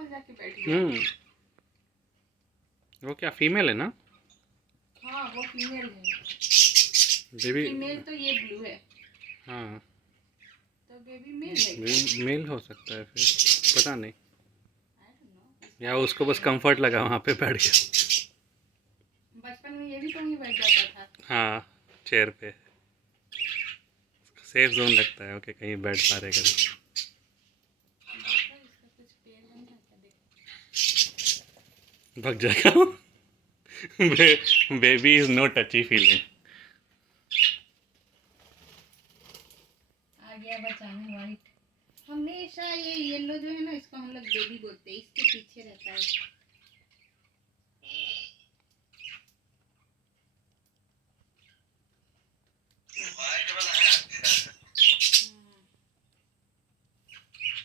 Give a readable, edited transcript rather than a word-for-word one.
पास जाके बैठ गया। वो क्या फीमेल है ना? हाँ वो फीमेल है। बेबी फीमेल तो ये ब्लू है। हाँ तो बेबी मेल है क्या? मेल हो सकता है फिर, पता नहीं। I don't know। या उसको बस कंफर्ट लगा वहाँ पे बैठ गया। बचपन में ये भी तो वहीं बैठ जाता था। हाँ चेयर पे सेफ जोन लगता है, ओके कहीं बैठ पा रहे कभी। इसका कुछ पेड़ बन जाता देख। भाग जाएगा। Baby is no touchy feeling. आ गया बचाने वाइट। हमेशा ये येलो जो है ना, इसको हम लोग बेबी बोलते हैं, इसके पीछे रहता है।